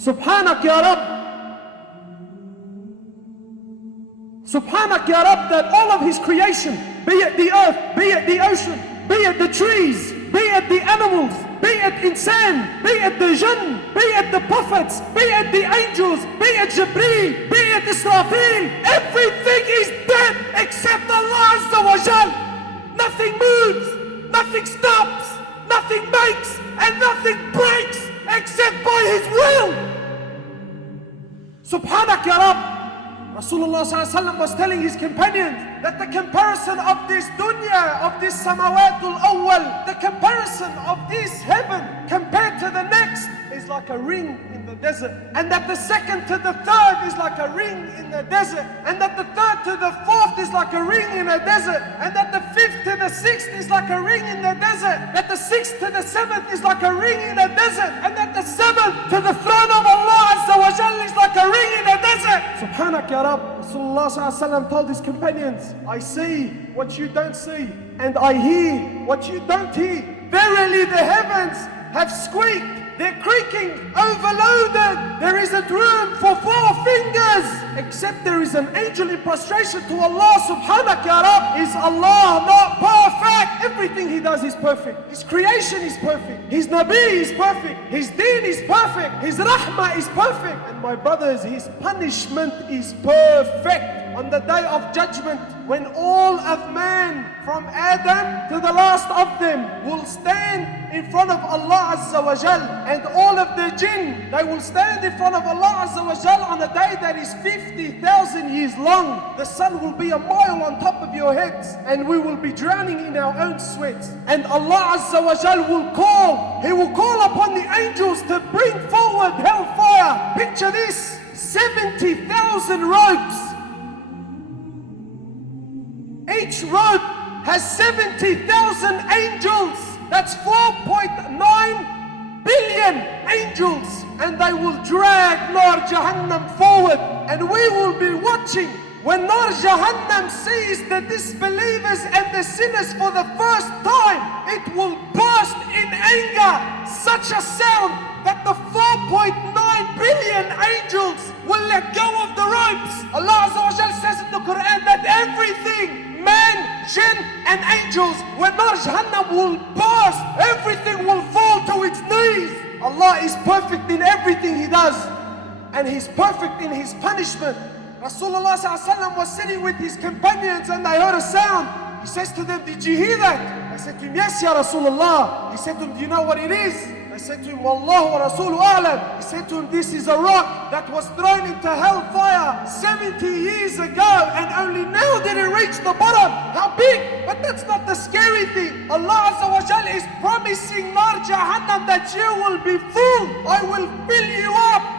Subhanak ya Rabb. Subhanak ya Rabb, that all of his creation, be it the earth, be it the ocean, be it the trees, be it the animals, be it insan, be it the jinn, be it the prophets, be it the angels, be it Jibreel, be it Israfil, everything is dead except Allah Azza wa Jal. Nothing moves, nothing stops, nothing makes, and nothing breaks except by His will. Subhanak ya Rabb. Rasulullah ﷺ was telling his companions that the comparison of this dunya, of this samawatul awwal, the comparison of this heaven compared to the next is like a ring in the desert. And that the second to the third is like a ring in the desert. And that the third to the fourth is like a ring in a desert. And that the fifth to the sixth is like a ring in the desert. That the sixth to the seventh is like a ring in a desert. And that the seventh to the throne of Allah Azza wa Jalla is like a ring in a desert. Subhanak ya Rabb. Rasulullah ﷺ told his companions, I see what you don't see, and I hear what you don't hear. Verily the heavens have squeaked, they're creaking, overloaded. There isn't room for four fingers, except there is an angel in prostration to Allah. Subhanak ya Rabb. Is Allah not perfect? Everything He does is perfect. His creation is perfect. His Nabi is perfect. His deen is perfect. His rahmah is perfect. And my brothers, His punishment is perfect. On the day of judgment, when all of man, from Adam to the last of them, will stand in front of Allah Azza wa Jal, and all of the jinn, they will stand in front of Allah Azza wa Jal on a day that is 50,000 years long. The sun will be a mile on top of your heads, and we will be drowning in our own sweat. And Allah Azza wa Jal will call, He will call upon the angels to bring forward hellfire. Picture this, 70,000 ropes. Each rope has 70,000 angels. That's 4.9 billion angels. And they will drag Nar Jahannam forward. And we will be watching. When Nar Jahannam sees the disbelievers and the sinners for the first time, it will burst in anger. Such a sound that the 4.9 billion angels will let go of the ropes. Allah Azza wa Jalla says in the Quran that everything, man, jinn and angels, when Nar Jahannam will burst, everything will fall to its knees. Allah is perfect in everything He does, and He's perfect in His punishment. Rasulullah ﷺ was sitting with his companions and they heard a sound. He says to them, did you hear that? They said to him, yes, Ya Rasulullah. He said to them, do you know what it is? They said to him, Wallahu wa Rasulu a'lam. He said to him, this is a rock that was thrown into hellfire 70 years ago, and only now did it reach the bottom. How big? But that's not the scary thing. Allah Azza wa Jal is promising Nar Jahannam that you will be full. I will fill you up.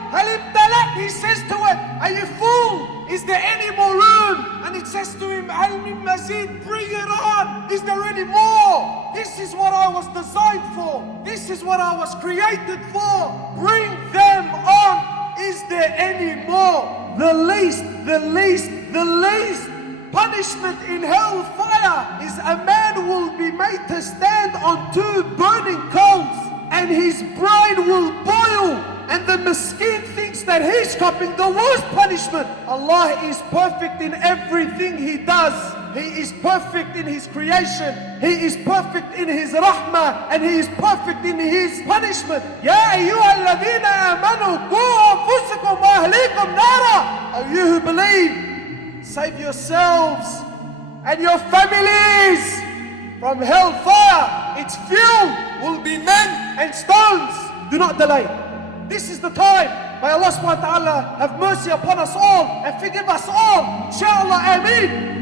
He says to it, are you full? Is there any more room? And it says to him, Al min mazid, bring it on. Is there any more? This is what I was designed for. This is what I was created for. Bring them on. Is there any more? The least punishment in hellfire is a man will be made to stand on two burning coals, and his brain will boil. And the miskin thinks that he's copying the worst punishment. Allah is perfect in everything He does. He is perfect in His creation. He is perfect in His rahmah. And He is perfect in His punishment. Ya ayyuhalladhina amanu qu anfusakum wa ahlikum nara. O you who believe, save yourselves and your families from hellfire. Its fuel will be men and stones. Do not delay. This is the time. May Allah subhanahu wa ta'ala have mercy upon us all and forgive us all. Inshallah, ameen.